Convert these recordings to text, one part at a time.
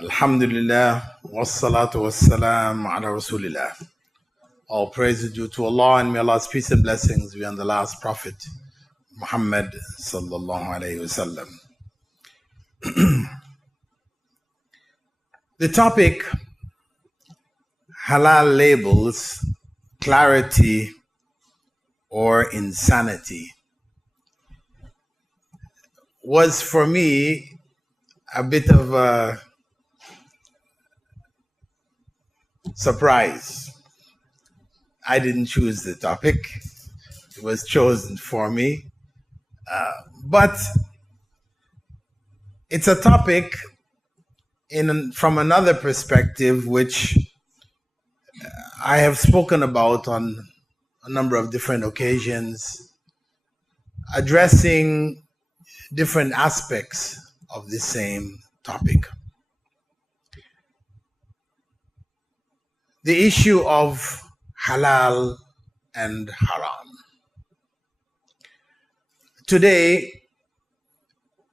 Alhamdulillah, wassalatu wassalam ala Rasulillah. All praise is due to Allah, and may Allah's peace and blessings be on the last Prophet, Muhammad sallallahu alayhi wasallam. The topic, halal labels, clarity or insanity, was for me a bit of a surprise. I didn't choose the topic. It was chosen for me. But it's a topic from another perspective, which I have spoken about on a number of different occasions, addressing different aspects of the same topic. The issue of halal and haram. Today,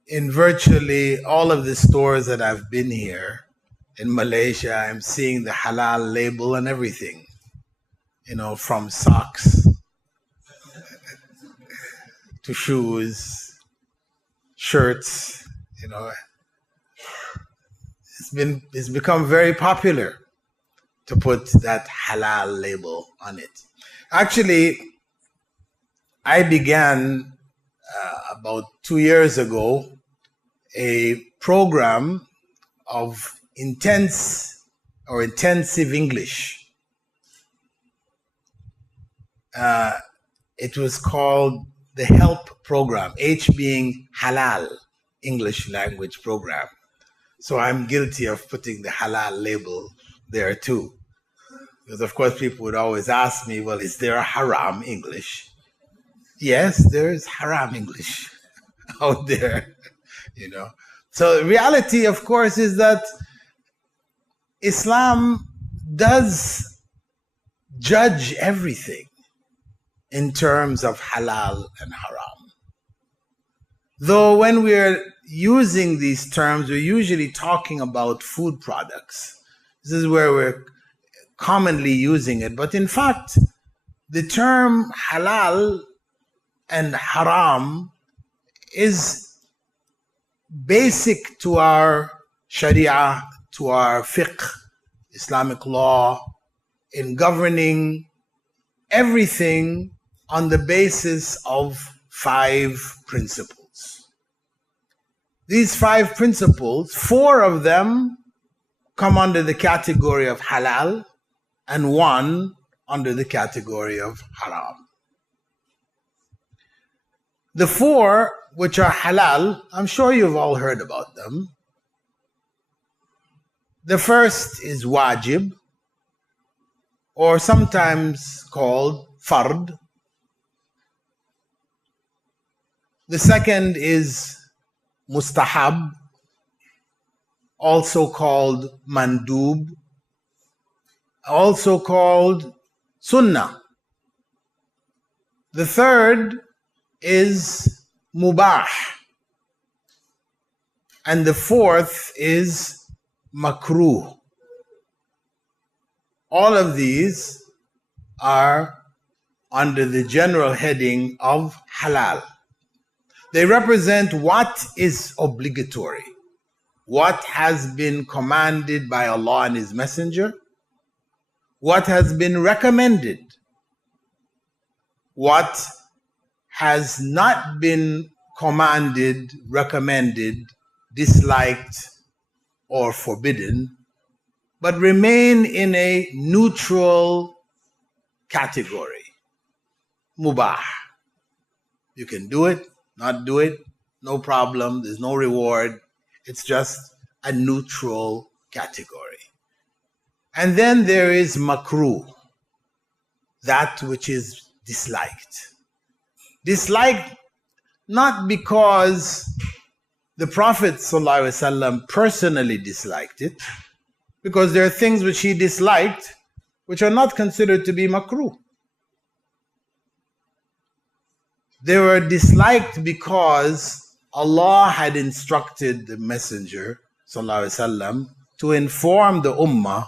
in virtually all of the stores that I've been here in Malaysia, I'm seeing the halal label and everything, from socks to shoes, shirts, it's become very popular to put that halal label on it. Actually, I began about 2 years ago a program of intensive English. It was called the HELP program, H being halal, English language program. So I'm guilty of putting the halal label there too. Because of course people would always ask me, well, is there a haram English? Yes, there is haram English out there, So the reality, of course, is that Islam does judge everything in terms of halal and haram. Though when we're using these terms, we're usually talking about food products. This is where we're commonly using it. But in fact, the term halal and haram is basic to our sharia, to our fiqh, Islamic law, in governing everything on the basis of 5 principles. These 5 principles, 4 of them come under the category of halal and 1 under the category of haram. The 4 which are halal, I'm sure you've all heard about them. The first is wajib, or sometimes called fard. The second is mustahab, also called mandub, also called sunnah. The third is mubah, and the fourth is makruh. All of these are under the general heading of halal. They represent what is obligatory, what has been commanded by Allah and His Messenger, what has been recommended, what has not been commanded, recommended, disliked, or forbidden, but remain in a neutral category. Mubah. You can do it, not do it, no problem, there's no reward. It's just a neutral category. And then there is makruh, that which is disliked. Disliked not because the Prophet ﷺ personally disliked it, because there are things which he disliked which are not considered to be makruh. They were disliked because Allah had instructed the Messenger sallallahu alaihi wasallam to inform the ummah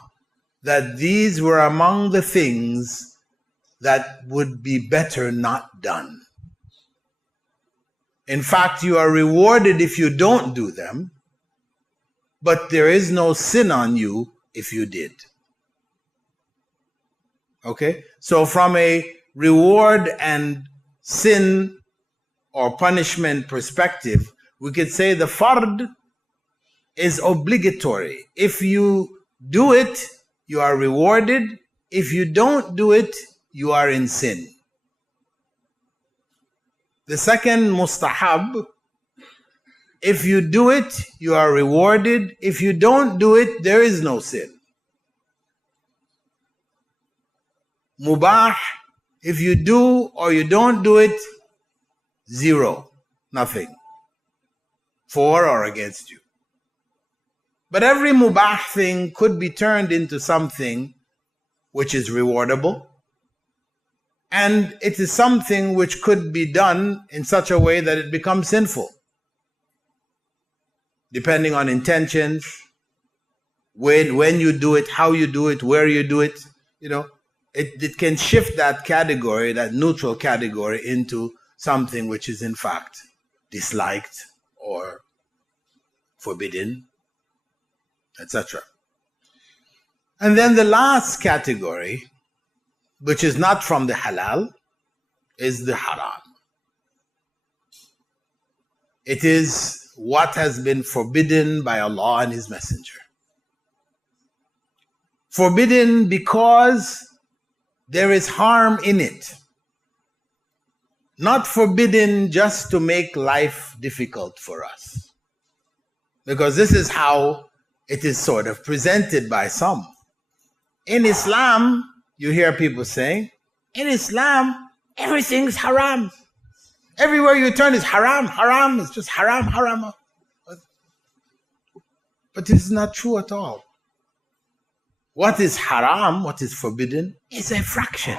that these were among the things that would be better not done. In fact, you are rewarded if you don't do them, but there is no sin on you if you did. Okay? So from a reward and sin or punishment perspective, we could say the fard is obligatory. If you do it, you are rewarded. If you don't do it, you are in sin. The second, mustahab, if you do it, you are rewarded. If you don't do it, there is no sin. Mubah, if you do or you don't do it, zero, nothing, for or against you. But every mubah thing could be turned into something which is rewardable, and it is something which could be done in such a way that it becomes sinful, depending on intentions, when you do it, how you do it, where you do it. It can shift that category, that neutral category, into something which is in fact disliked or forbidden, etc. And then the last category, which is not from the halal, is the haram. It is what has been forbidden by Allah and His Messenger. Forbidden because there is harm in it. Not forbidden just to make life difficult for us. Because this is how it is sort of presented by some. In Islam, you hear people saying, in Islam, everything's haram. Everywhere you turn is haram, haram. It's just haram, haram. But this is not true at all. What is haram, what is forbidden, is a fraction.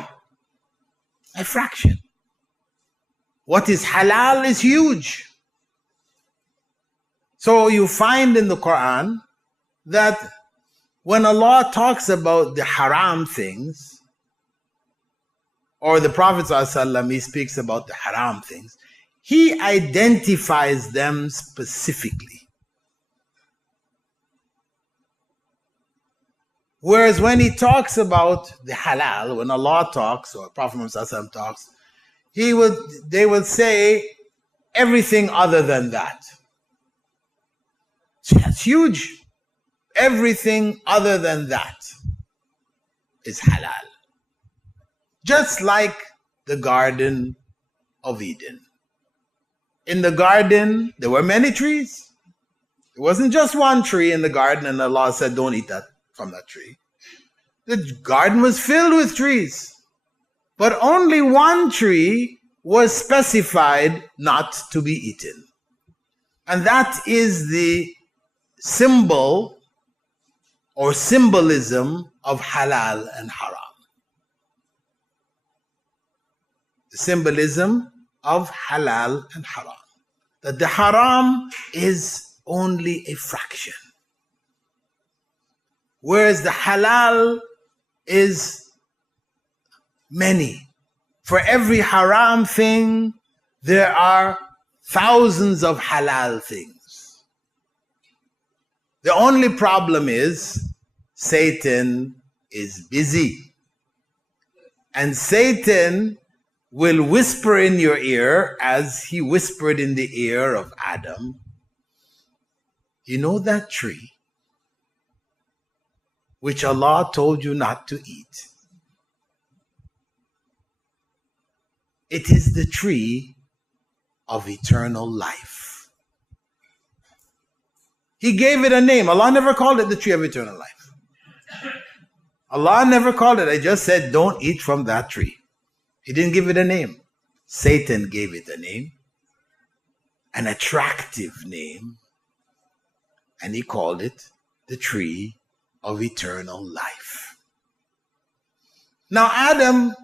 A fraction. What is halal is huge. So you find in the Quran that when Allah talks about the haram things, or the Prophet ﷺ, he speaks about the haram things, he identifies them specifically. Whereas when he talks about the halal, when Allah talks, or Prophet ﷺ talks, they would say everything other than that. That's huge. Everything other than that is halal. Just like the Garden of Eden. In the garden, there were many trees. It wasn't just one tree in the garden and Allah said, don't eat that from that tree. The garden was filled with trees. But only one tree was specified not to be eaten. And that is the symbol or symbolism of halal and haram. The symbolism of halal and haram. That the haram is only a fraction. Whereas the halal is many. For every haram thing, there are thousands of halal things. The only problem is Satan is busy. And Satan will whisper in your ear, as he whispered in the ear of Adam, you know that tree which Allah told you not to eat? It is the tree of eternal life. He gave it a name. Allah never called it the tree of eternal life. Allah never called it. I just said, don't eat from that tree. He didn't give it a name. Satan gave it a name, an attractive name, and he called it the tree of eternal life. Now Adam,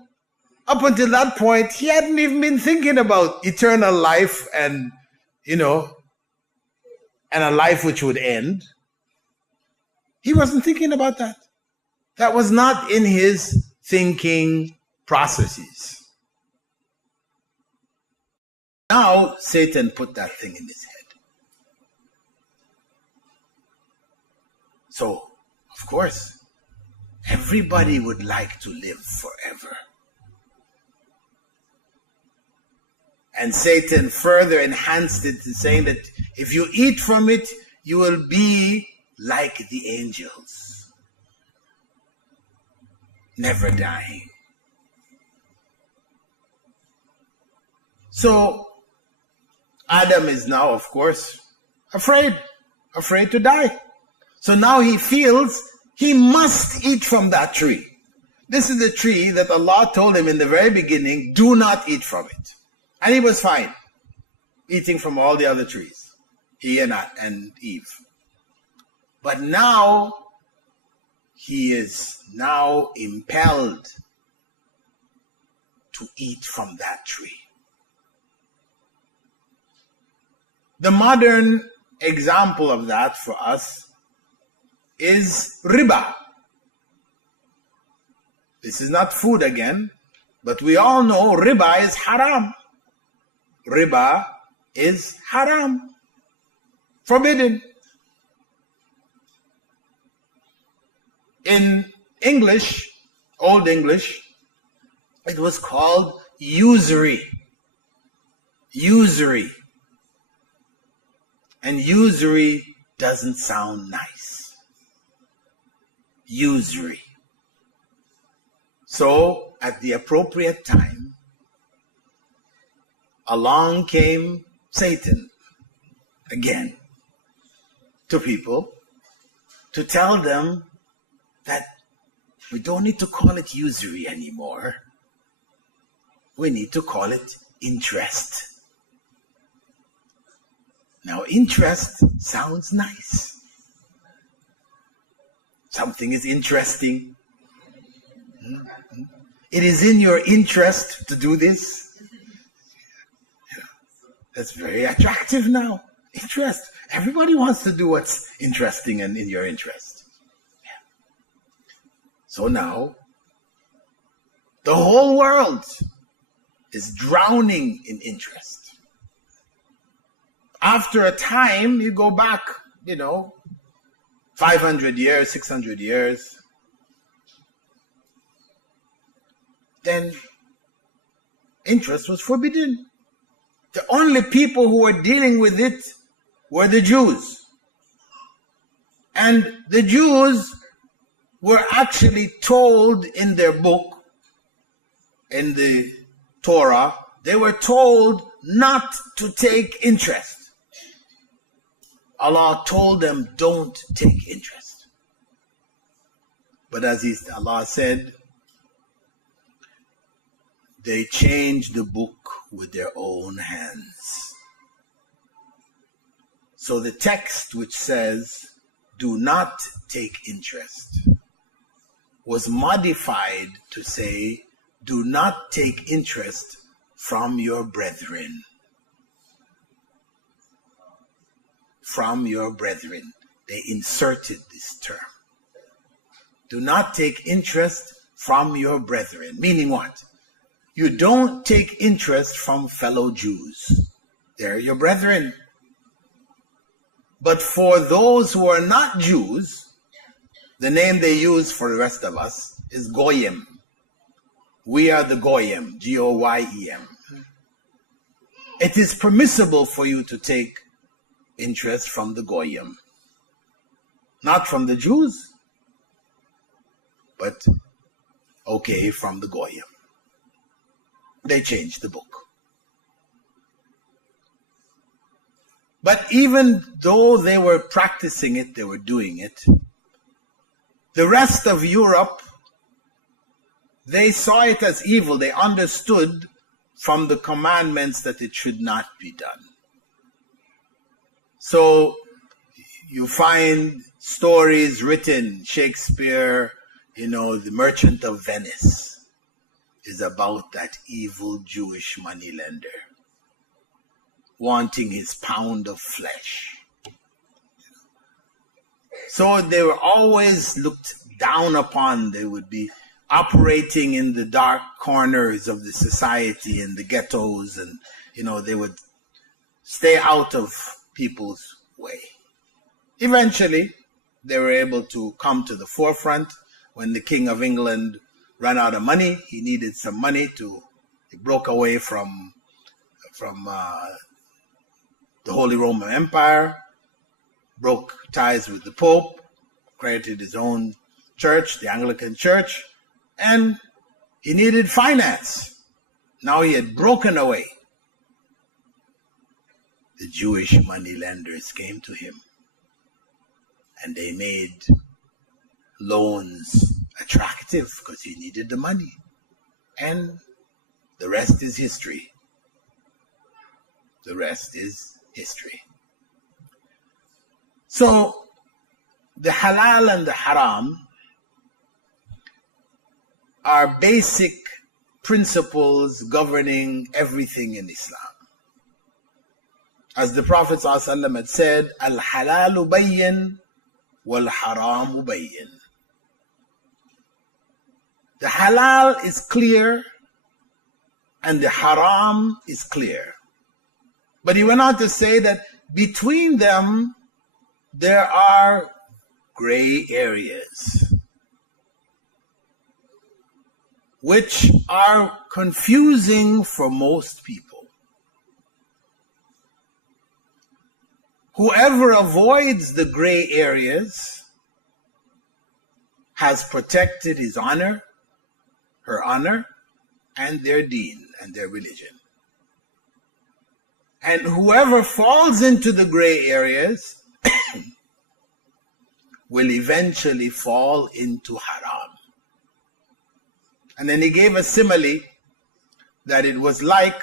up until that point, he hadn't even been thinking about eternal life and a life which would end. He wasn't thinking about that. That was not in his thinking processes. Now Satan put that thing in his head. So, of course, everybody would like to live forever. And Satan further enhanced it in saying that if you eat from it, you will be like the angels, never dying. So Adam is now, of course, afraid to die. So now he feels he must eat from that tree. This is the tree that Allah told him in the very beginning, do not eat from it. And he was fine, eating from all the other trees, he and Eve. But now, he is now impelled to eat from that tree. The modern example of that for us is riba. This is not food again, but we all know riba is haram. Riba is haram, forbidden. In English, Old English, it was called usury. Usury. And usury doesn't sound nice. Usury. So, at the appropriate time, along came Satan again to people to tell them that we don't need to call it usury anymore. We need to call it interest. Now, interest sounds nice. Something is interesting. It is in your interest to do this. That's very attractive now. Interest. Everybody wants to do what's interesting and in your interest. Yeah. So now, the whole world is drowning in interest. After a time, you go back, 500 years, 600 years, then interest was forbidden. The only people who were dealing with it were the Jews. And the Jews were actually told in their book, in the Torah, they were told not to take interest. Allah told them, don't take interest. But as Allah said, they changed the book with their own hands. So the text which says, do not take interest, was modified to say, do not take interest from your brethren. From your brethren. They inserted this term. Do not take interest from your brethren. Meaning what? You don't take interest from fellow Jews. They're your brethren. But for those who are not Jews, the name they use for the rest of us is Goyim. We are the Goyim, Goyem. It is permissible for you to take interest from the Goyim. Not from the Jews, but okay, from the Goyim. They changed the book. But even though they were practicing it, they were doing it, the rest of Europe, they saw it as evil. They understood from the commandments that it should not be done. So you find stories written, Shakespeare, The Merchant of Venice is about that evil Jewish moneylender wanting his pound of flesh. So they were always looked down upon. They would be operating in the dark corners of the society, in the ghettos, and they would stay out of people's way. Eventually, they were able to come to the forefront. When the King of England ran out of money, he needed some money he broke away from the Holy Roman Empire, broke ties with the Pope, created his own church, the Anglican Church, and he needed finance. Now he had broken away. The Jewish moneylenders came to him, and they made loans attractive because he needed the money. And the rest is history. The rest is history. So, the halal and the haram are basic principles governing everything in Islam. As the Prophet ﷺ had said, Al-halalu bayyin wal-haramu bayyin. The halal is clear and the haram is clear. But he went on to say that between them there are gray areas which are confusing for most people. Whoever avoids the gray areas has protected his honor, her honor, and their deen and their religion. And whoever falls into the gray areas will eventually fall into haram. And then he gave a simile that it was like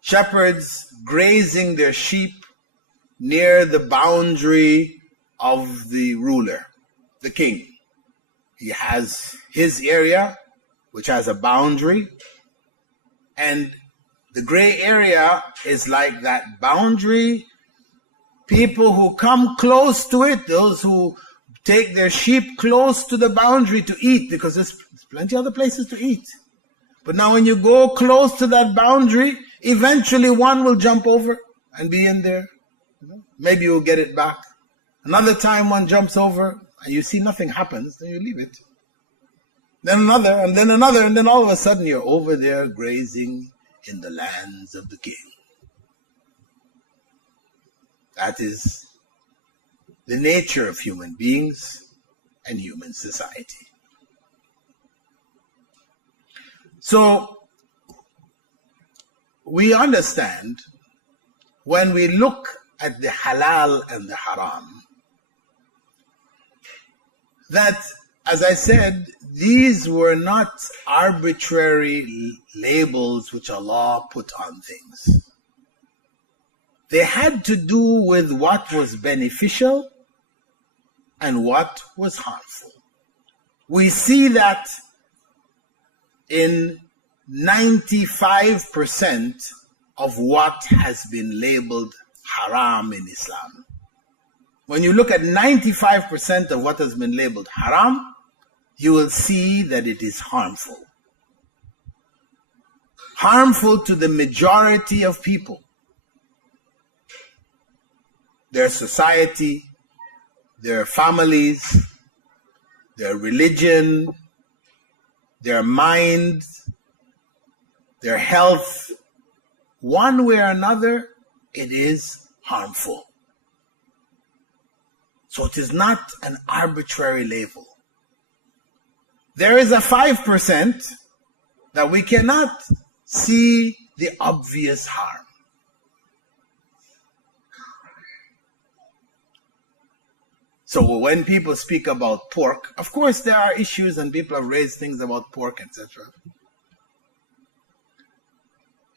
shepherds grazing their sheep near the boundary of the ruler, the king. He has his area, which has a boundary, and the gray area is like that boundary. People who come close to it, those who take their sheep close to the boundary to eat, because there's plenty of other places to eat. But now when you go close to that boundary, eventually one will jump over and be in there. Maybe you'll get it back. Another time one jumps over and you see nothing happens, then you leave it. Then another, and then another, and then all of a sudden you're over there grazing in the lands of the king. That is the nature of human beings and human society. So, we understand when we look at the halal and the haram that, as I said, these were not arbitrary labels which Allah put on things. They had to do with what was beneficial and what was harmful. We see that in 95% of what has been labeled haram in Islam. When you look at 95% of what has been labeled haram, you will see that it is harmful. Harmful to the majority of people. Their society, their families, their religion, their mind, their health. One way or another, it is harmful. So it is not an arbitrary label. There is a 5% that we cannot see the obvious harm. So when people speak about pork, of course there are issues and people have raised things about pork, etc.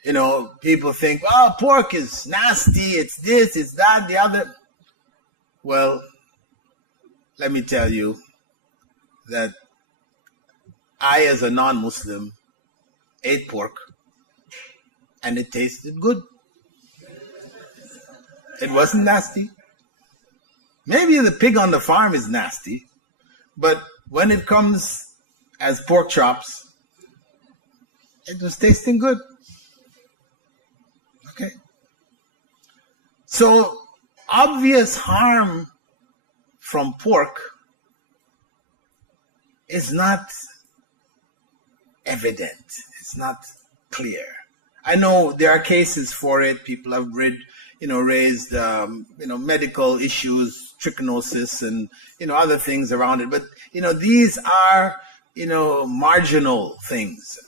You know, people think, oh, pork is nasty, it's this, it's that, the other. Well, let me tell you that I, as a non-Muslim, ate pork and it tasted good. It wasn't nasty. Maybe the pig on the farm is nasty, but when it comes as pork chops, it was tasting good. Okay. So, obvious harm from pork is not evident. It's not clear. I know there are cases for it. People have raised medical issues, trichinosis, and other things around it. But these are marginal things.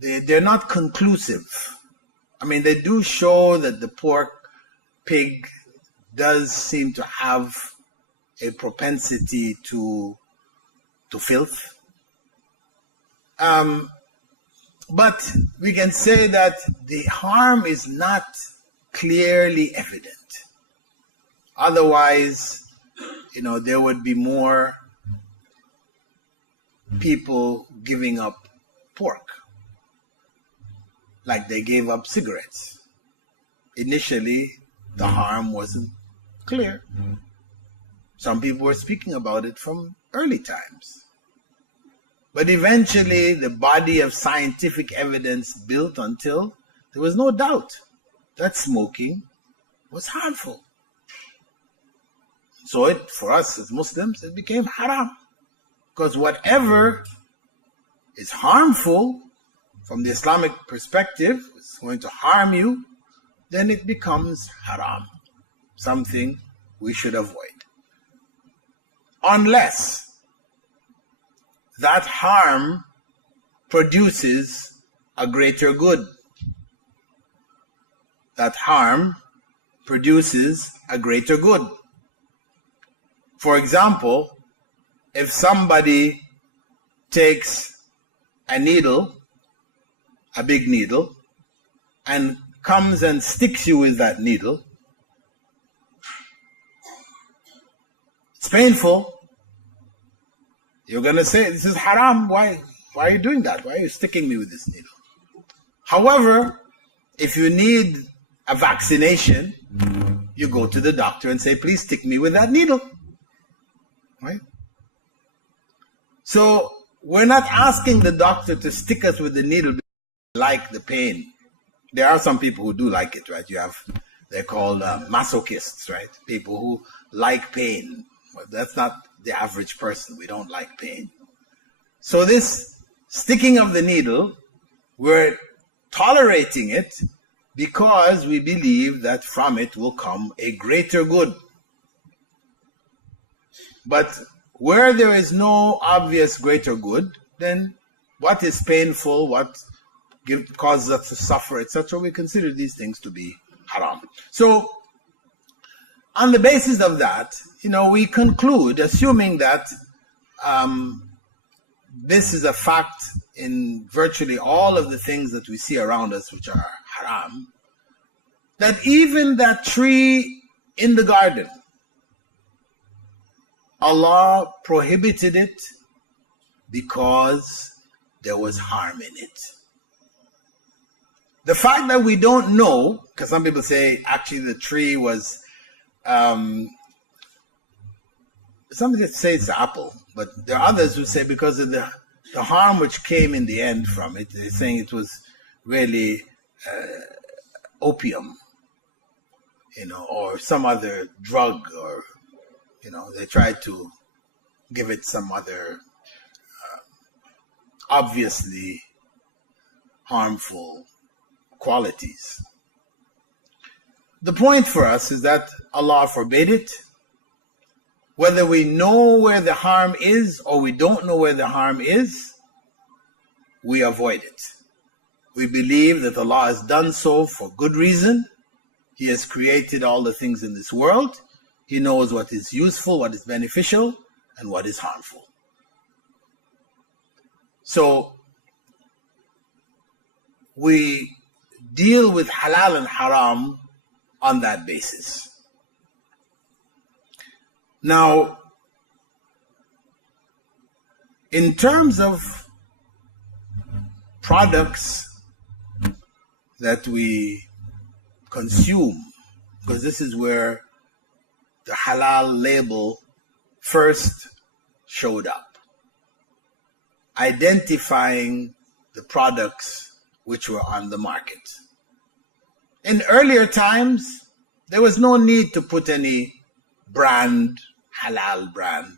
They're not conclusive. I mean, they do show that the pig does seem to have a propensity to filth. But we can say that the harm is not clearly evident. Otherwise, there would be more people giving up pork, like they gave up cigarettes. Initially, the harm wasn't clear. Some people were speaking about it from early times. But eventually, the body of scientific evidence built until there was no doubt that smoking was harmful. So for us as Muslims, it became haram. Because whatever is harmful from the Islamic perspective, is going to harm you, then it becomes haram, something we should avoid. Unless that harm produces a greater good. That harm produces a greater good. For example, if somebody takes a needle, a big needle, and comes and sticks you with that needle, it's painful. You're going to say, this is haram. Why are you doing that? Why are you sticking me with this needle? However, if you need a vaccination, you go to the doctor and say, please stick me with that needle. Right? So we're not asking the doctor to stick us with the needle because we like the pain. There are some people who do like it, right? They're called masochists, right? People who like pain. But that's not the average person. We don't like pain. So this sticking of the needle, we're tolerating it because we believe that from it will come a greater good. But where there is no obvious greater good, then what is painful, what causes us to suffer, etc., we consider these things to be haram. So on the basis of that, we conclude, assuming that this is a fact in virtually all of the things that we see around us which are haram, that even that tree in the garden, Allah prohibited it because there was harm in it. The fact that we don't know, because some people say actually the tree was, some people say it's the apple, but there are others who say because of the harm which came in the end from it, they're saying it was really opium, or some other drug, or, they tried to give it some other obviously harmful qualities. The point for us is that Allah forbade it. Whether we know where the harm is or we don't know where the harm is, we avoid it. We believe that Allah has done so for good reason. He has created all the things in this world. He knows what is useful, what is beneficial, and what is harmful. So we deal with halal and haram on that basis. Now, in terms of products that we consume, because this is where the halal label first showed up, identifying the products which were on the market. In earlier times, there was no need to put any brand, halal brand.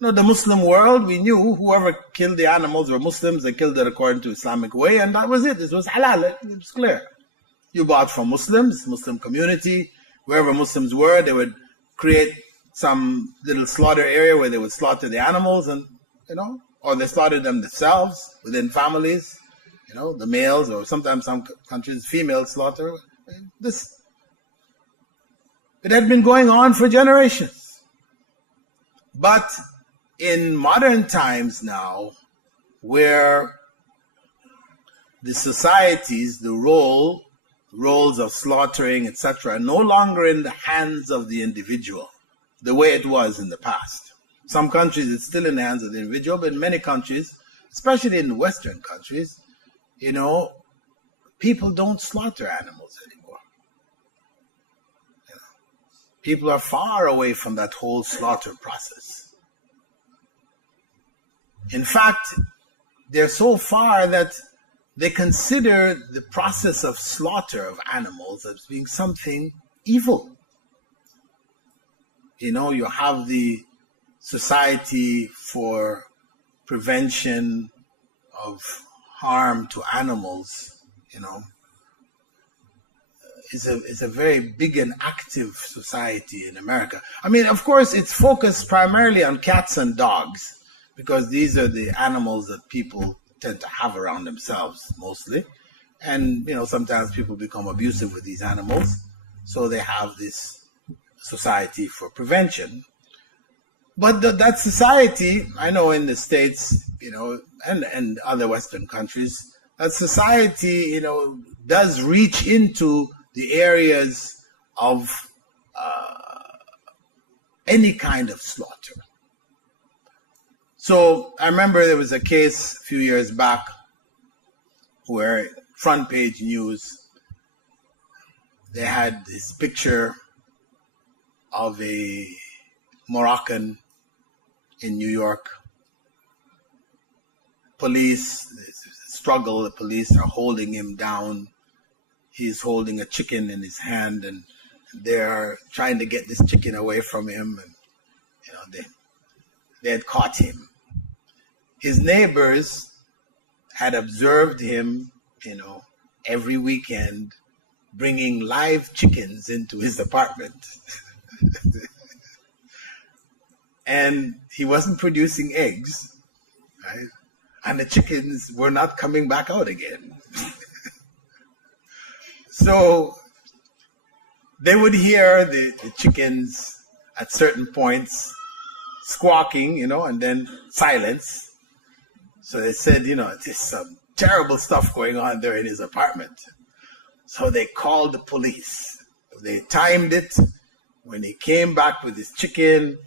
The Muslim world, we knew whoever killed the animals were Muslims. They killed it according to Islamic way, and that was it. This was halal. It was clear. You bought from Muslims, Muslim community, wherever Muslims were, they would create some little slaughter area where they would slaughter the animals, and or they slaughtered them themselves within families. The males, or sometimes some countries, female slaughter. It had been going on for generations. But in modern times now, where the societies, the roles of slaughtering, etc., are no longer in the hands of the individual, the way it was in the past. Some countries, it's still in the hands of the individual, but in many countries, especially in Western countries, people don't slaughter animals anymore. People are far away from that whole slaughter process. In fact, they're so far that they consider the process of slaughter of animals as being something evil. You have the Society for Prevention of Harm to Animals, is a very big and active society in America. I mean, of course, it's focused primarily on cats and dogs, because these are the animals that people tend to have around themselves mostly. And, sometimes people become abusive with these animals. So they have this Society for Prevention. But that society, I know in the States, and other Western countries, that society, does reach into the areas of any kind of slaughter. So I remember there was a case a few years back where front page news, they had this picture of a Moroccan in New York. Police, struggle, the police are holding him down. He's holding a chicken in his hand, and they're trying to get this chicken away from him, and they had caught him. His neighbors had observed him, every weekend bringing live chickens into his apartment. And he wasn't producing eggs, right? And the chickens were not coming back out again. So they would hear the chickens at certain points squawking, and then silence. So they said, there's some terrible stuff going on there in his apartment. So they called the police. They timed it. When he came back with his chicken,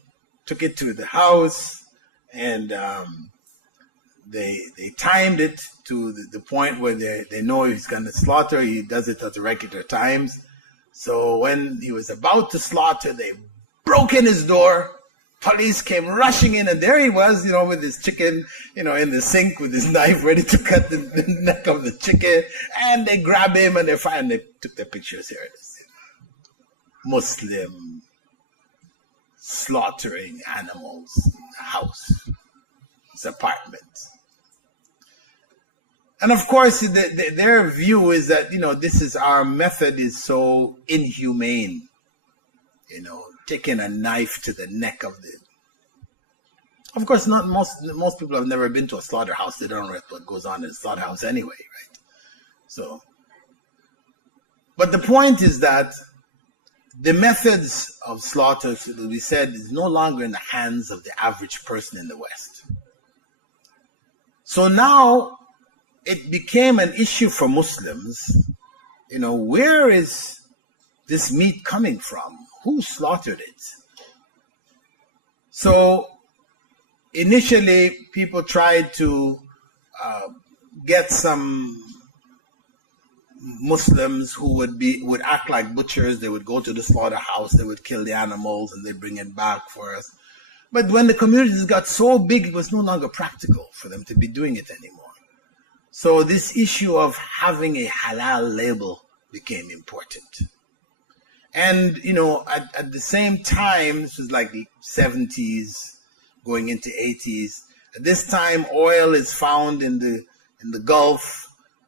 took it to the house, and they timed it to the point where they know he's going to slaughter. He does it at regular times. So when he was about to slaughter, they broke in his door. Police came rushing in, and there he was, with his chicken, in the sink with his knife ready to cut the neck of the chicken. And they grabbed him, and they took their pictures. Here it is. Muslim slaughtering animals in the house, his apartment. And of course, their view is that, our method is so inhumane, taking a knife to the neck of the... Of course, not most people have never been to a slaughterhouse. They don't know what goes on in a slaughterhouse anyway, right? So, but the point is that the methods of slaughter, as we said, is no longer in the hands of the average person in the West. So now it became an issue for Muslims. Where is this meat coming from? Who slaughtered it? So initially, people tried to get some Muslims who would act like butchers. They would go to the slaughterhouse, they would kill the animals, and they bring it back for us. But when the communities got so big, it was no longer practical for them to be doing it anymore. So this issue of having a halal label became important. And, at the same time, this was like the 70s, going into 80s. At this time, oil is found in the Gulf,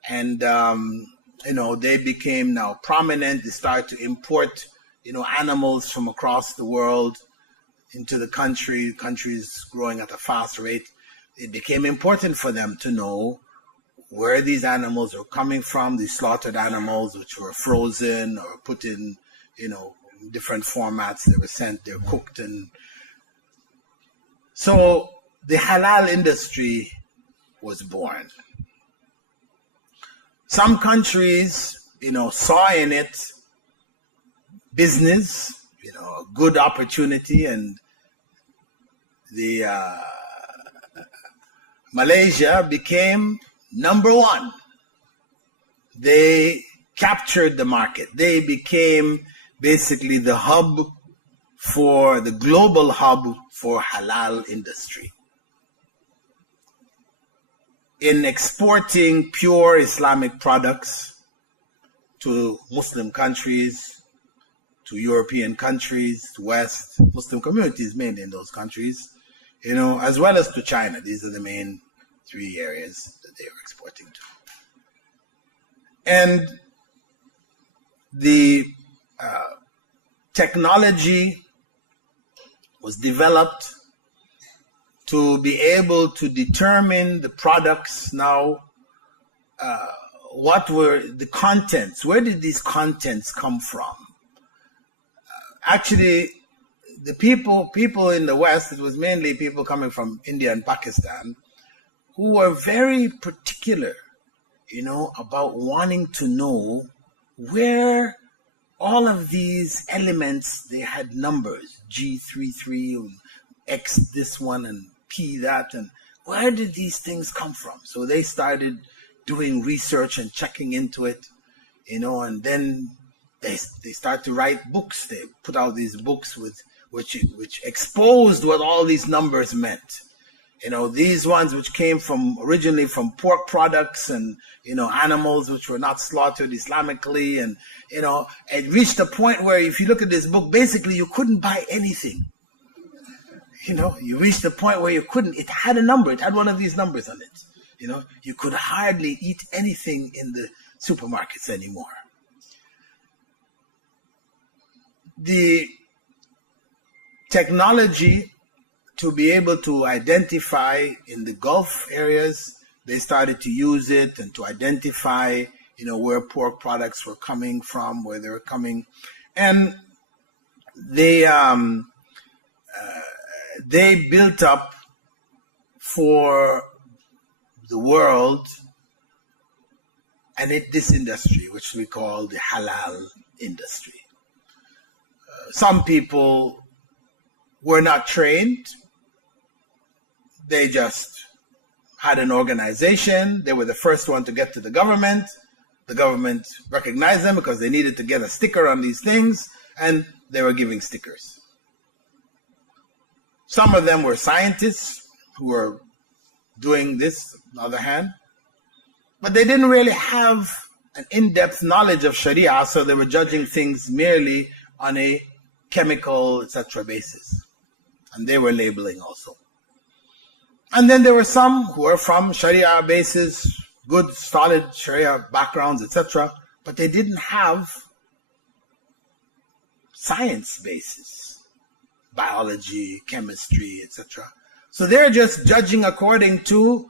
and, they became now prominent. They started to import, animals from across the world into the countries growing at a fast rate. It became important for them to know where these animals are coming from, these slaughtered animals, which were frozen or put in, different formats. They were sent, they're cooked. And so the halal industry was born. Some countries, saw in it business, a good opportunity, and the Malaysia became number one. They captured the market. They became basically the global hub for halal industry. In exporting pure Islamic products to Muslim countries, to European countries, to West, Muslim communities mainly in those countries, as well as to China. These are the main three areas that they are exporting to. And the technology was developed to be able to determine the products now, what were the contents, where did these contents come from? Actually, the people in the West, it was mainly people coming from India and Pakistan, who were very particular, about wanting to know where all of these elements, they had numbers, G33, and X this one, and P that, and where did these things come from? So they started doing research and checking into it, and then they start to write books. They put out these books which exposed what all these numbers meant. These ones which came originally from pork products and, animals which were not slaughtered Islamically. And, it reached a point where if you look at this book, basically you couldn't buy anything. You reached a point where you couldn't, it had a number, it had one of these numbers on it. You could hardly eat anything in the supermarkets anymore. The technology to be able to identify in the Gulf areas, they started to use it and to identify, where pork products were coming from, where they were coming. And they built up for the world this industry, which we call the halal industry. Some people were not trained. They just had an organization. They were the first one to get to the government. The government recognized them because they needed to get a sticker on these things, and they were giving stickers. Some of them were scientists who were doing this, on the other hand, but they didn't really have an in-depth knowledge of Sharia, so they were judging things merely on a chemical, etc. basis. And they were labeling also. And then there were some who were from Sharia bases, good, solid Sharia backgrounds, etc. But they didn't have science bases, biology, chemistry, etc. So they're just judging according to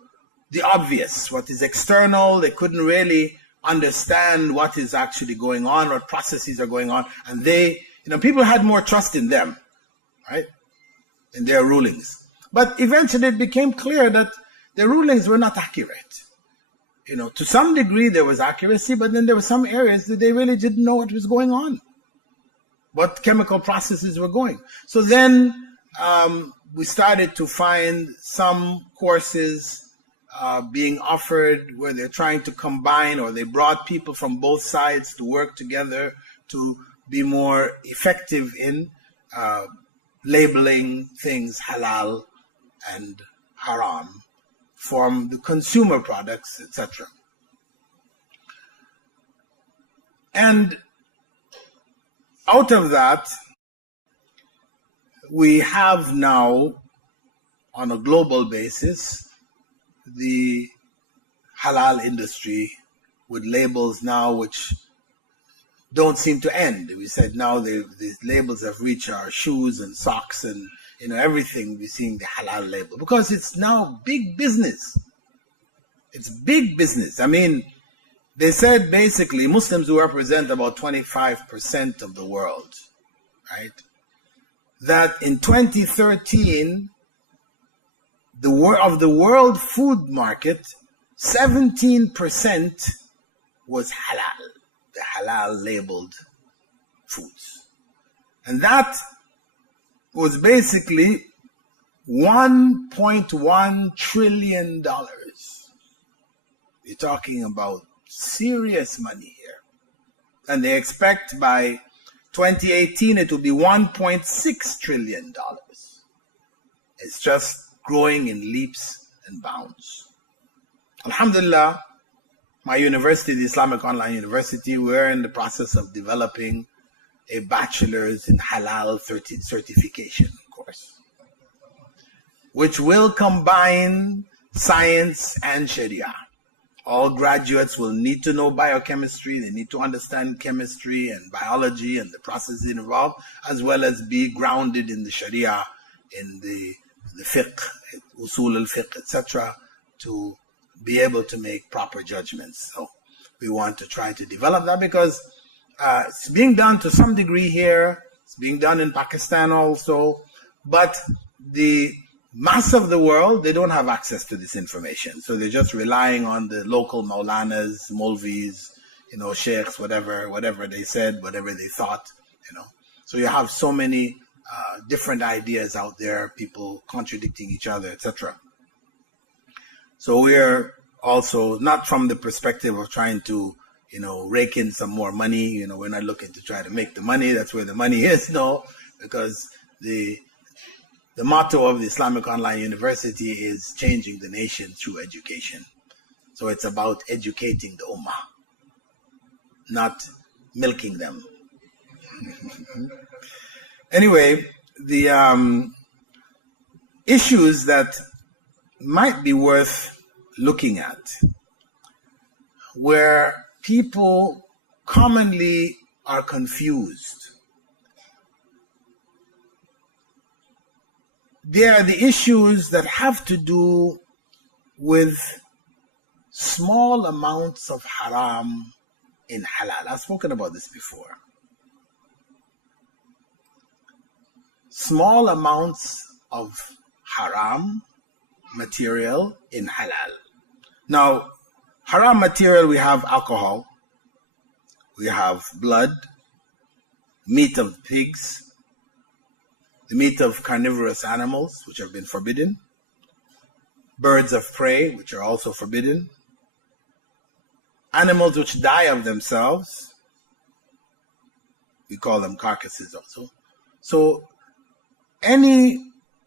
the obvious, what is external. They couldn't really understand what is actually going on, what processes are going on. And people had more trust in them, right, in their rulings. But eventually it became clear that the rulings were not accurate. To some degree there was accuracy, but then there were some areas that they really didn't know what was going on, what chemical processes were going. So then we started to find some courses being offered where they're trying to combine, or they brought people from both sides to work together to be more effective in labeling things halal and haram from the consumer products, etc. And out of that, we have now, on a global basis, the halal industry with labels now which don't seem to end. We said now these labels have reached our shoes and socks and everything. We're seeing the halal label because it's now big business. It's big business. I mean, they said basically Muslims who represent about 25% of the world, right? That in 2013, of the world food market, 17% was halal, the halal labeled foods. And that was basically $1.1 trillion. You're talking about serious money here. And they expect by 2018 it will be $1.6 trillion. It's just growing in leaps and bounds. Alhamdulillah, my university, the Islamic Online University, we're in the process of developing a bachelor's in halal certification course, which will combine science and Sharia. All graduates will need to know biochemistry, they need to understand chemistry and biology and the processes involved, as well as be grounded in the Sharia, in the fiqh, usul al-fiqh, etc., to be able to make proper judgments. So we want to try to develop that because it's being done to some degree here, it's being done in Pakistan also, but the mass of the world, they don't have access to this information. So they're just relying on the local maulanas, molvis, sheikhs, whatever they said, whatever they thought, So you have so many different ideas out there, people contradicting each other, etc. So we're also not from the perspective of trying to, rake in some more money. We're not looking to try to make the money. That's where the money is, no, because the motto of the Islamic Online University is changing the nation through education. So it's about educating the ummah, not milking them. Anyway, the issues that might be worth looking at, where people commonly are confused, they are the issues that have to do with small amounts of haram in halal. I've spoken about this before. Small amounts of haram material in halal. Now, haram material, we have alcohol, we have blood, meat of pigs, the meat of carnivorous animals, which have been forbidden, birds of prey, which are also forbidden, animals which die of themselves, we call them carcasses also. So any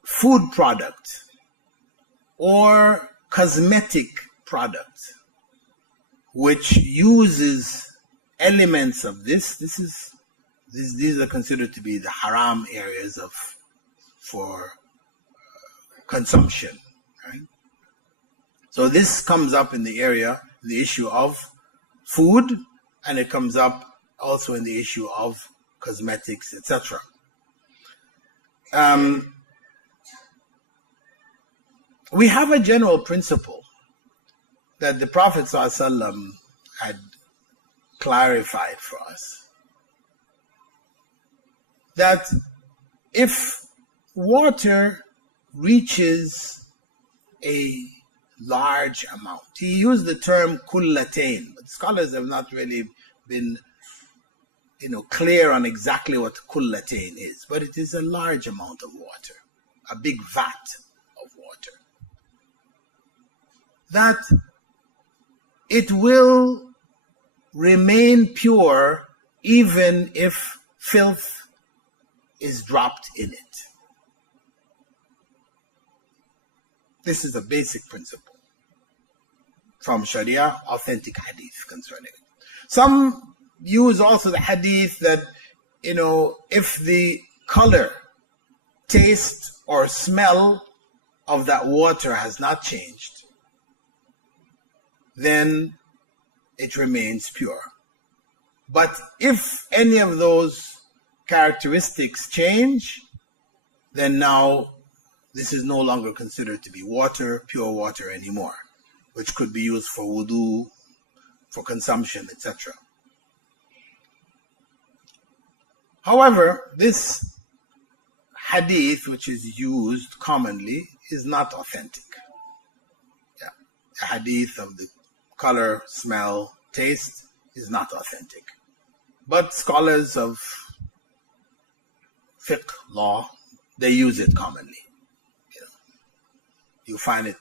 food product or cosmetic product which uses elements of these are considered to be the haram areas for consumption, right? So this comes up in the issue of food, and it comes up also in the issue of cosmetics, etc. We have a general principle that the Prophet ﷺ had clarified for us, that if water reaches a large amount, he used the term kullatain, but scholars have not really been clear on exactly what kullatain is, but it is a large amount of water, a big vat of water. that it will remain pure even if filth is dropped in it. This is a basic principle from Sharia, authentic hadith concerning it. Some use also the hadith that, if the color, taste, or smell of that water has not changed, then it remains pure. But if any of those characteristics change, then now this is no longer considered to be water, pure water anymore, which could be used for wudu, for consumption, etc. However, this hadith, which is used commonly, is not authentic. The hadith of the color, smell, taste is not authentic. But scholars of fiqh, law, they use it commonly. You find it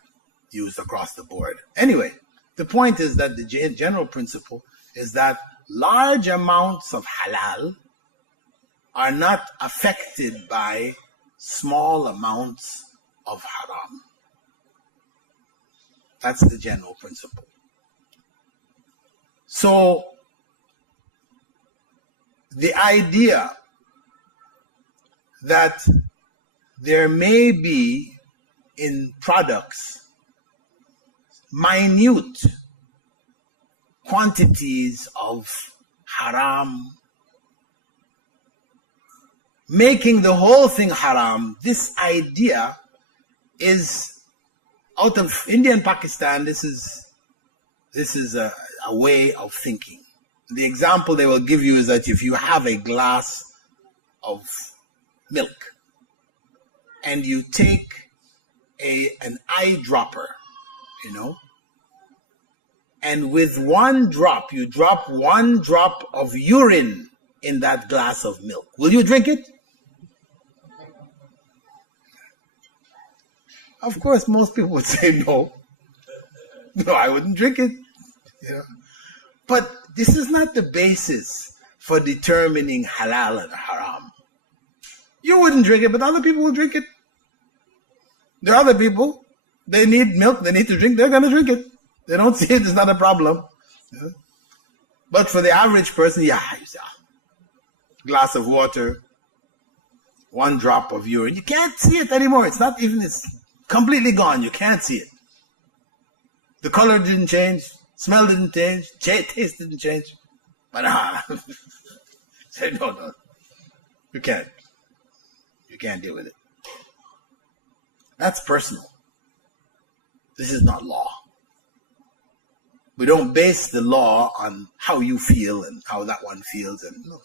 used across the board. Anyway, the point is that the general principle is that large amounts of halal are not affected by small amounts of haram. That's the general principle. So, the idea that there may be in products minute quantities of haram, making the whole thing haram, this idea is out of India and Pakistan. This is a way of thinking. The example they will give you is that if you have a glass of milk and you take an eyedropper, and with one drop, you drop one drop of urine in that glass of milk. Will you drink it? Of course, most people would say no. No, I wouldn't drink it. But this is not the basis for determining halal and haram. You wouldn't drink it, but other people will drink it. There are other people, they need milk, they need to drink, they're going to drink it. They don't see it, it's not a problem. But for the average person, you say, glass of water, one drop of urine. You can't see it anymore. It's completely gone. You can't see it. The color didn't change, smell didn't change, taste didn't change. But say no. You can't. You can't deal with it. That's personal. This is not law. We don't base the law on how you feel and how that one feels. No.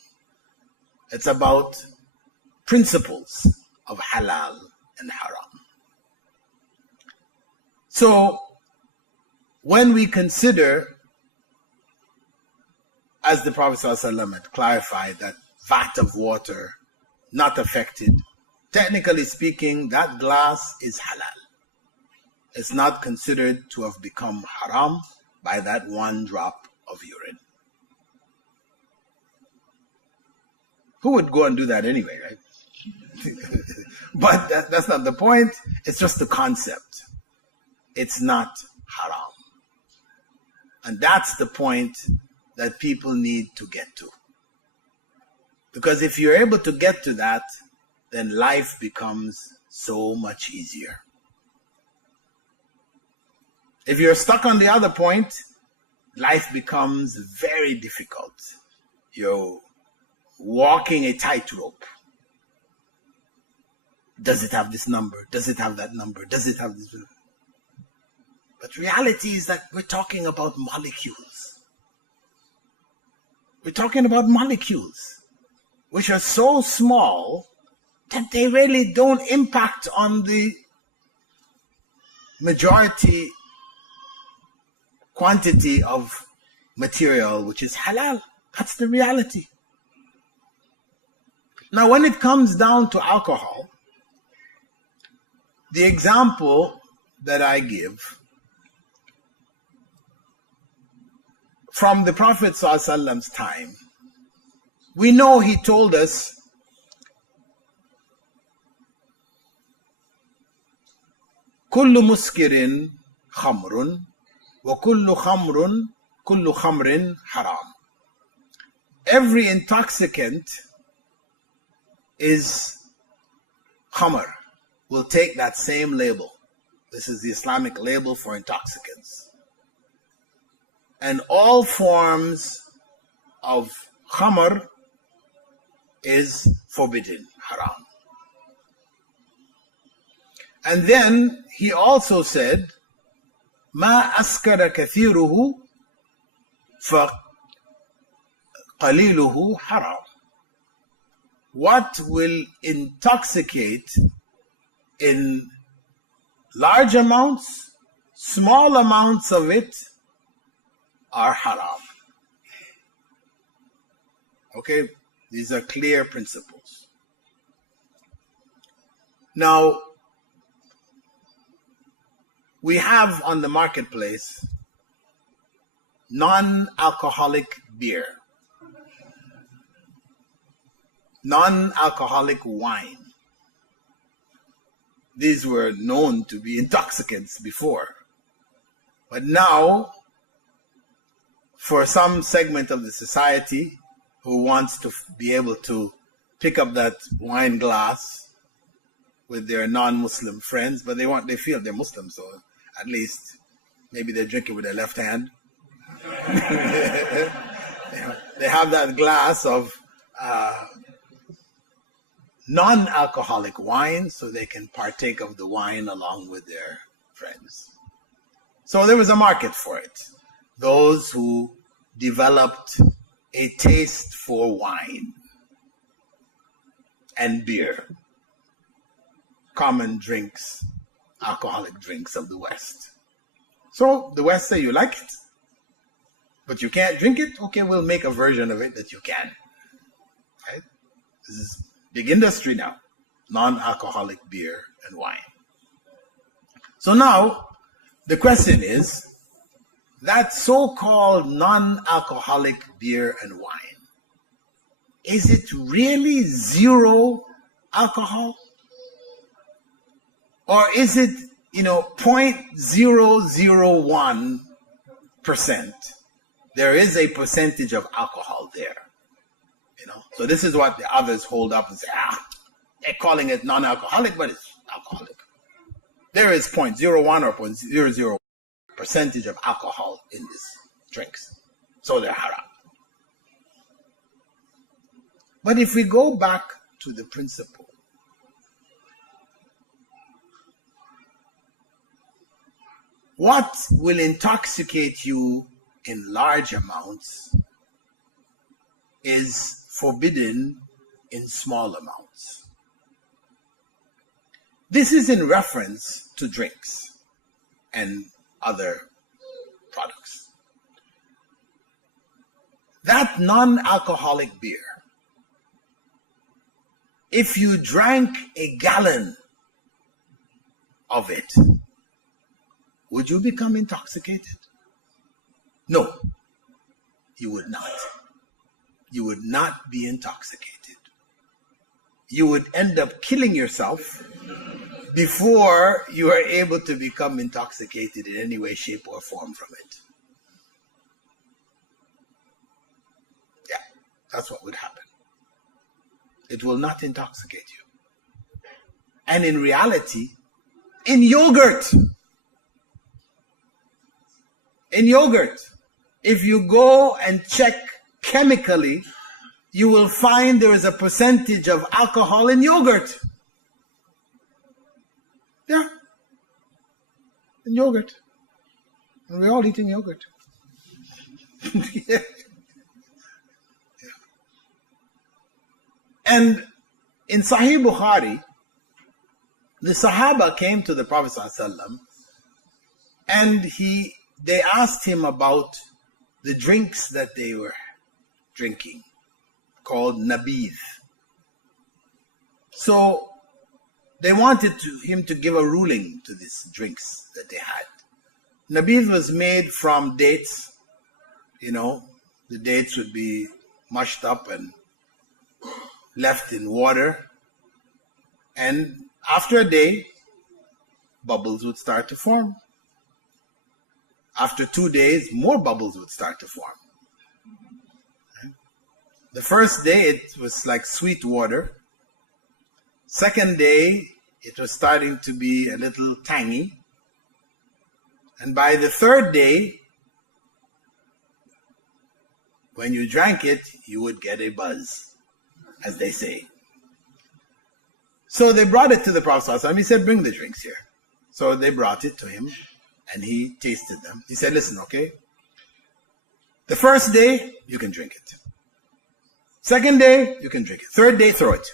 It's about principles of halal and haram. So, when we consider, as the Prophet ﷺ had clarified, that vat of water not affected, technically speaking, that glass is halal. It's not considered to have become haram by that one drop of urine. Who would go and do that anyway, right? But that's not the point. It's just the concept. It's not haram. And that's the point that people need to get to. Because if you're able to get to that, then life becomes so much easier. If you're stuck on the other point, life becomes very difficult. You're walking a tightrope. Does it have this number? Does it have that number? Does it have this? But reality is that we're talking about molecules. We're talking about molecules, which are so small that they really don't impact on the majority quantity of material, which is halal. That's the reality. Now, when it comes down to alcohol, the example that I give from the Prophet ﷺ's time, we know he told us كل مسكر خمر وكل خمر حرام. Every intoxicant is khamr. We'll take that same label. This is the Islamic label for intoxicants. And all forms of khamr is forbidden, haram. And then he also said, ما أسكر كثيره فقليله حرام. What will intoxicate in large amounts, small amounts of it are haram. Okay, these are clear principles. Now, we have on the marketplace non-alcoholic beer, non-alcoholic wine. These were known to be intoxicants before. But now, for some segment of the society who wants to be able to pick up that wine glass with their non-Muslim friends, but they feel they're Muslim, so at least maybe they drink it with their left hand. They have that glass of non-alcoholic wine so they can partake of the wine along with their friends. So there was a market for it. Those who developed a taste for wine and beer, common drinks, alcoholic drinks of the West. So the West say, you like it, but you can't drink it? Okay, we'll make a version of it that you can. Right? This is big industry now, non-alcoholic beer and wine. So now, the question is, that so-called non-alcoholic beer and wine, is it really zero alcohol? Or is it, 0.001%? There is a percentage of alcohol there. So this is what the others hold up and say, they're calling it non-alcoholic, but it's alcoholic. There is 0.01 or 0.00 percentage of alcohol in these drinks. So they're haram. But if we go back to the principle, what will intoxicate you in large amounts is forbidden in small amounts. This is in reference to drinks and other products. That non-alcoholic beer, if you drank a gallon of it, would you become intoxicated? No, you would not. You would not be intoxicated. You would end up killing yourself before you are able to become intoxicated in any way, shape, or form from it. Yeah, that's what would happen. It will not intoxicate you. And in reality, in yogurt, if you go and check chemically, you will find there is a percentage of alcohol in yogurt. Yeah. In yogurt. And we're all eating yogurt. Yeah. And in Sahih Bukhari, the Sahaba came to the Prophet ﷺ and they asked him about the drinks that they were drinking, called nabidh. So they wanted him to give a ruling to these drinks that they had. Nabidh was made from dates the dates would be mushed up and left in water. And after a day, bubbles would start to form. After 2 days, more bubbles would start to form. The first day, it was like sweet water. Second day, it was starting to be a little tangy. And by the third day, when you drank it, you would get a buzz, as they say. So they brought it to the Prophet ﷺ. He said, bring the drinks here. So they brought it to him, and he tasted them. He said, listen, okay? The first day, you can drink it. Second day, you can drink it. Third day, throw it.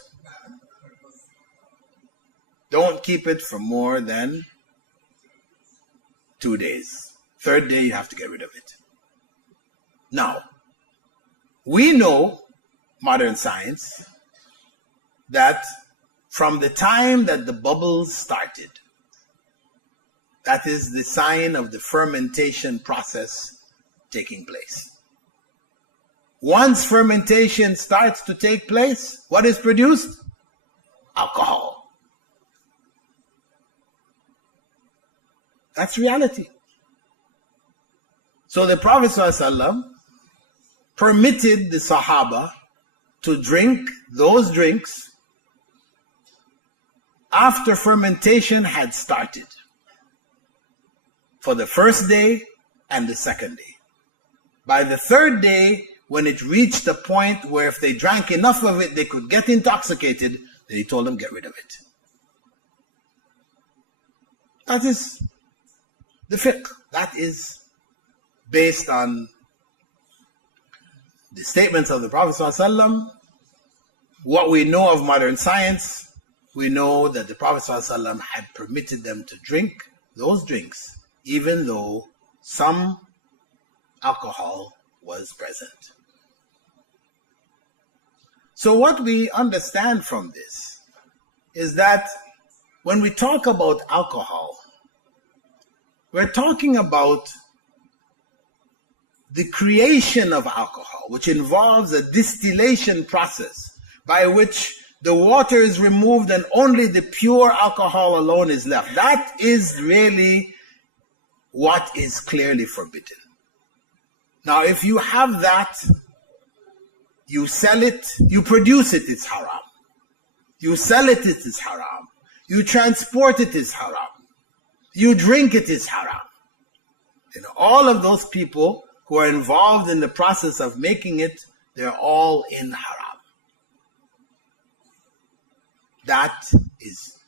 Don't keep it for more than 2 days. Third day, you have to get rid of it. Now, we know, modern science, that from the time that the bubbles started, that is the sign of the fermentation process taking place. Once fermentation starts to take place, what is produced? Alcohol. That's reality. So the Prophet ﷺ permitted the Sahaba to drink those drinks after fermentation had started, for the first day and the second day. By the third day, when it reached a point where if they drank enough of it, they could get intoxicated, then he told them, get rid of it. That is the fiqh. That is based on the statements of the Prophet ﷺ. What we know of modern science, we know that the Prophet ﷺ had permitted them to drink those drinks, even though some alcohol was present. So what we understand from this is that when we talk about alcohol, we're talking about the creation of alcohol, which involves a distillation process by which the water is removed and only the pure alcohol alone is left. That is really what is clearly forbidden. Now, if you have that, you sell it, you produce it, it's haram. You sell it, it is haram. You transport it, is haram. You drink it, is haram. All of those people who are involved in the process of making it, they're all in haram. That is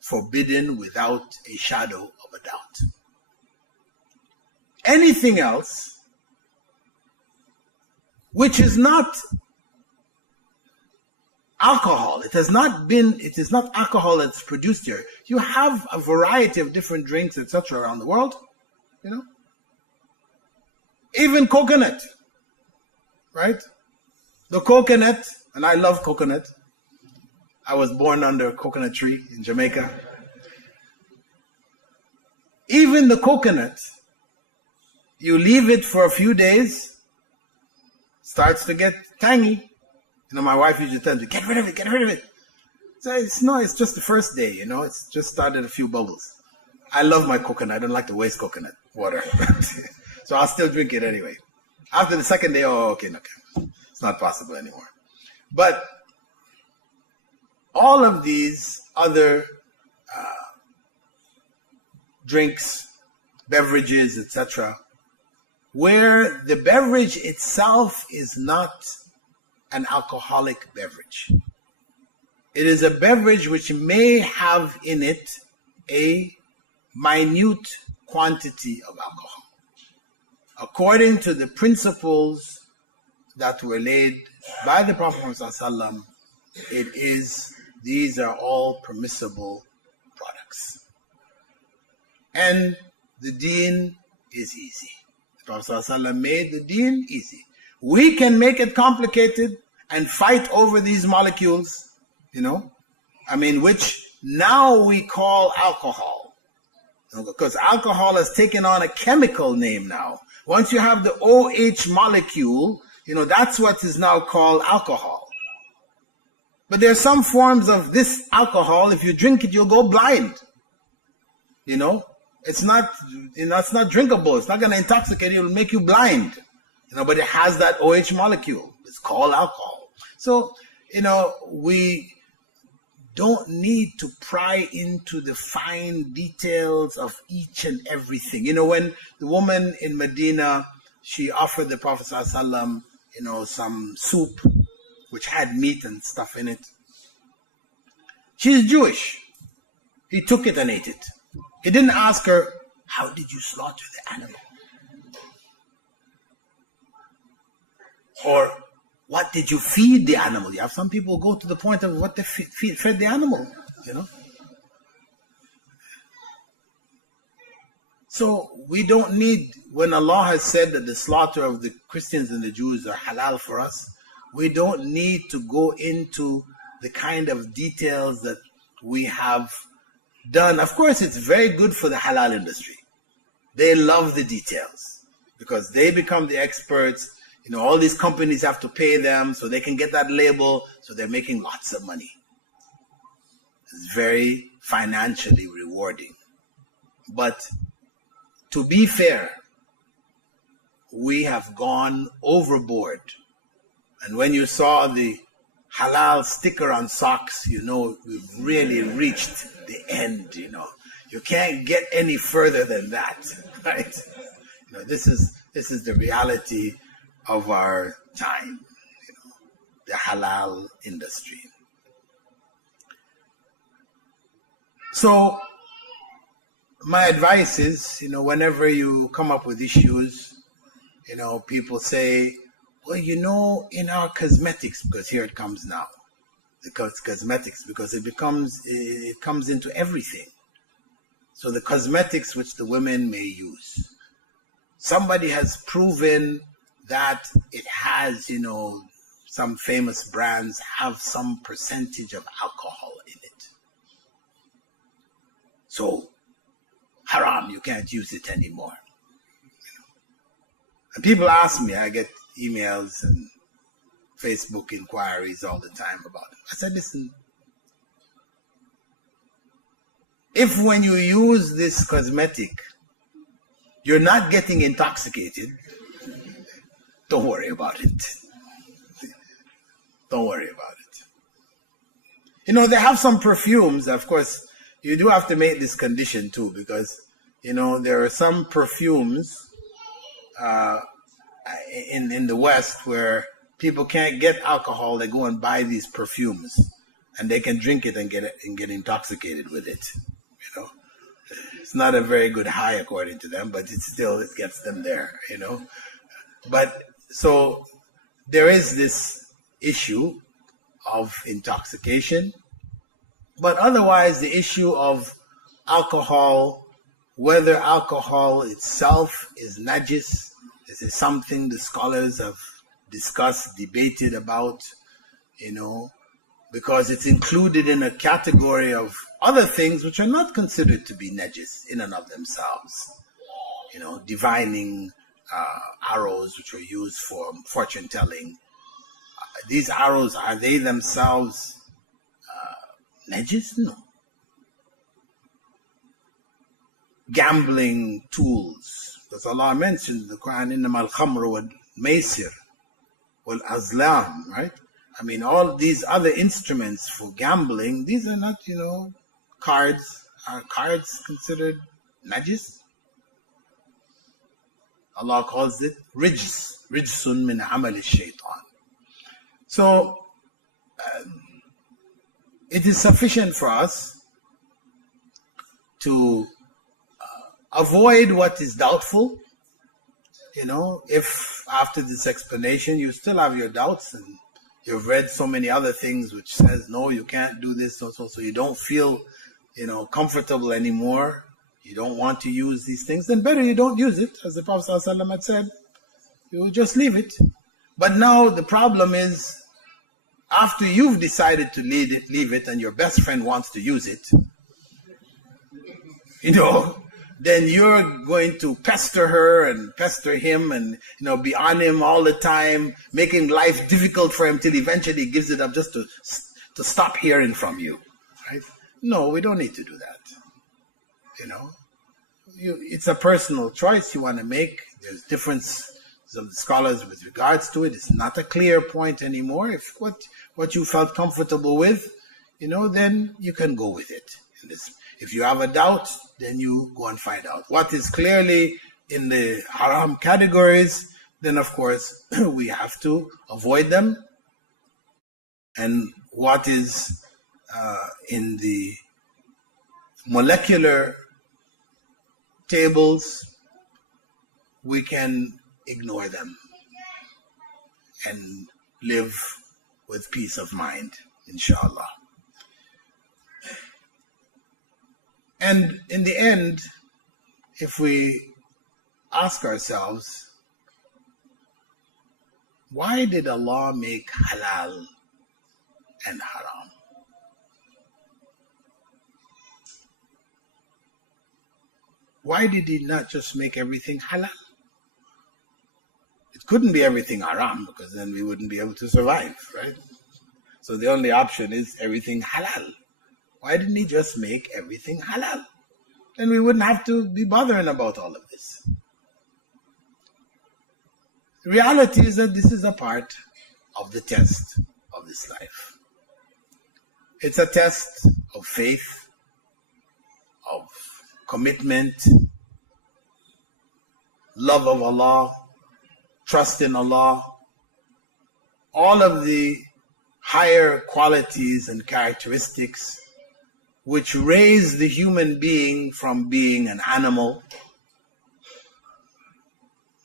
forbidden without a shadow of a doubt. Anything else which is not alcohol, it is not alcohol that's produced here. You have a variety of different drinks, etc. around the world, Even coconut, right? The coconut, and I love coconut. I was born under a coconut tree in Jamaica. Even the coconut, you leave it for a few days, starts to get tangy. My wife usually tells me, get rid of it, get rid of it. So it's just the first day, it's just started a few bubbles. I love my coconut. I don't like to waste coconut water. So I'll still drink it anyway. After the second day, okay. It's not possible anymore. But all of these other drinks, beverages, etc., where the beverage itself is not an alcoholic beverage. It is a beverage which may have in it a minute quantity of alcohol, according to the principles that were laid by the Prophet ﷺ. These are all permissible products. And the deen is easy. The Prophet ﷺ made the deen easy. We can make it complicated and fight over these molecules, which now we call alcohol. Because alcohol has taken on a chemical name now. Once you have the OH molecule, that's what is now called alcohol. But there are some forms of this alcohol, if you drink it, you'll go blind. It's not, it's not drinkable. It's not going to intoxicate you. It'll make you blind. But it has that OH molecule. It's called alcohol. So, we don't need to pry into the fine details of each and everything. When the woman in Medina, she offered the Prophet ﷺ, some soup, which had meat and stuff in it. She's Jewish. He took it and ate it. He didn't ask her, how did you slaughter the animal? Or, what did you feed the animal? You have some people go to the point of what they fed the animal, So we don't need, when Allah has said that the slaughter of the Christians and the Jews are halal for us, we don't need to go into the kind of details that we have done. Of course, it's very good for the halal industry. They love the details because they become the experts. All these companies have to pay them so they can get that label, so they're making lots of money. It's very financially rewarding. But to be fair, we have gone overboard. And when you saw the halal sticker on socks, we've really reached the end, You can't get any further than that, right? This is the reality of our time, the halal industry. So my advice is, whenever you come up with issues, people say, well, in our cosmetics, because here it comes now, because cosmetics, because it comes into everything. So the cosmetics which the women may use, somebody has proven that it has, some famous brands have some percentage of alcohol in it. So, haram, you can't use it anymore. And people ask me, I get emails and Facebook inquiries all the time about it. I said, listen, if when you use this cosmetic, you're not getting intoxicated, don't worry about it. Don't worry about it. They have some perfumes. Of course, you do have to make this condition too, because, there are some perfumes in the West where people can't get alcohol. They go and buy these perfumes, and they can drink it and get intoxicated with it. It's not a very good high according to them, but it gets them there. But so there is this issue of intoxication, but otherwise the issue of alcohol, whether alcohol itself is najis, this is something the scholars have discussed, debated about, because it's included in a category of other things which are not considered to be najis in and of themselves. Divining arrows which are used for fortune telling. These arrows, are they themselves najis? No. Gambling tools, because Allah mentioned in the Quran, إِنَّمَا الْخَمْرُ وَالْمَيْسِرُ وَالْأَزْلَامُ, right? All these other instruments for gambling, these are not, cards. Are cards considered najis? Allah calls it rijsun min amal shaitan. So, it is sufficient for us to avoid what is doubtful. If after this explanation you still have your doubts and you've read so many other things which says, no, you can't do this, so you don't feel, comfortable anymore, you don't want to use these things, then better you don't use it. As the Prophet ﷺ had said, you just leave it. But now the problem is, after you've decided to leave it and your best friend wants to use it, then you're going to pester her and pester him and be on him all the time, making life difficult for him till eventually he gives it up just to stop hearing from you. Right? No, we don't need to do that. It's a personal choice you want to make. There's difference of the scholars with regards to it. It's not a clear point anymore. If what you felt comfortable with, then you can go with it. If you have a doubt, then you go and find out. What is clearly in the haram categories, then of course we have to avoid them. And what is in the molecular tables, we can ignore them and live with peace of mind, inshallah. And in the end, if we ask ourselves, why did Allah make halal and haram? Why did He not just make everything halal? It couldn't be everything haram, because then we wouldn't be able to survive, right? So the only option is everything halal. Why didn't He just make everything halal? Then we wouldn't have to be bothering about all of this. The reality is that this is a part of the test of this life. It's a test of faith, of commitment, love of Allah, trust in Allah, all of the higher qualities and characteristics which raise the human being from being an animal.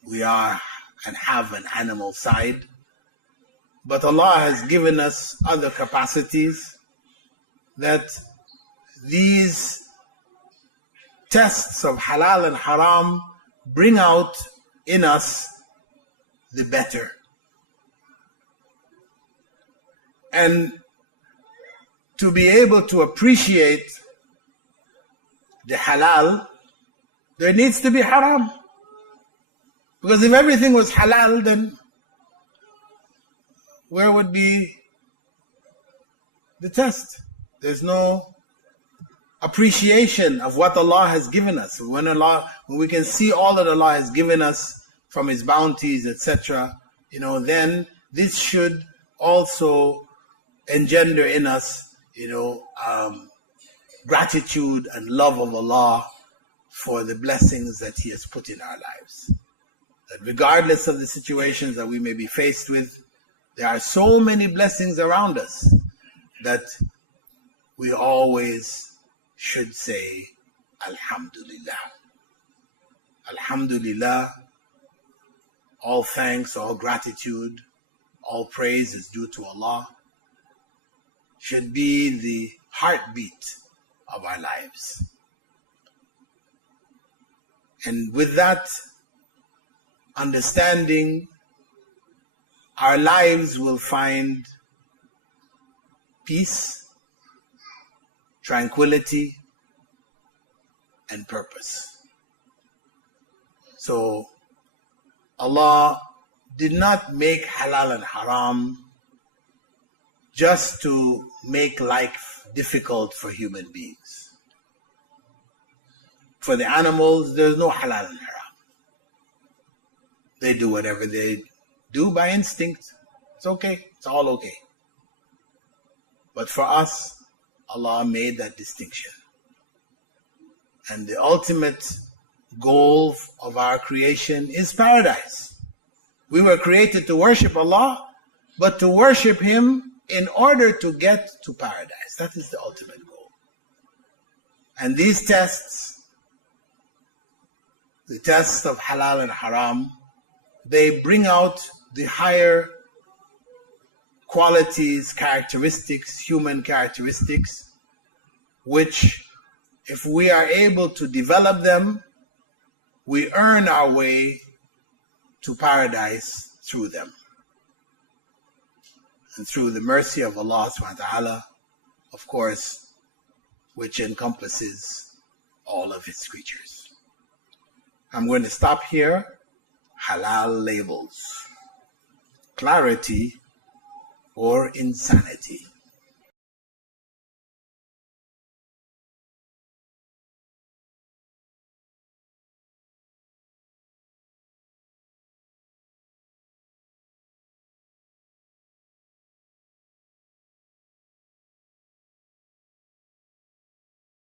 We are and have an animal side, but Allah has given us other capacities that these tests of halal and haram bring out in us the better. And to be able to appreciate the halal, there needs to be haram. Because if everything was halal, then where would be the test? There's no appreciation of what Allah has given us. When we can see all that Allah has given us from His bounties, etc., then this should also engender in us, gratitude and love of Allah for the blessings that He has put in our lives. That regardless of the situations that we may be faced with, there are so many blessings around us that we always should say, Alhamdulillah. Alhamdulillah, all thanks, all gratitude, all praise is due to Allah, should be the heartbeat of our lives. And with that understanding, our lives will find peace, tranquility, and purpose. So Allah did not make halal and haram just to make life difficult for human beings. For the animals, there's no halal and haram. They do whatever they do by instinct. It's okay. It's all okay. But for us, Allah made that distinction. And the ultimate goal of our creation is paradise. We were created to worship Allah, but to worship Him in order to get to paradise. That is the ultimate goal. And these tests, the tests of halal and haram, they bring out the higher qualities, characteristics, human characteristics, which if we are able to develop them, we earn our way to paradise through them. And through the mercy of Allah subhanahu wa ta'ala, of course, which encompasses all of His creatures. I'm going to stop here. Halal labels. Clarity or insanity.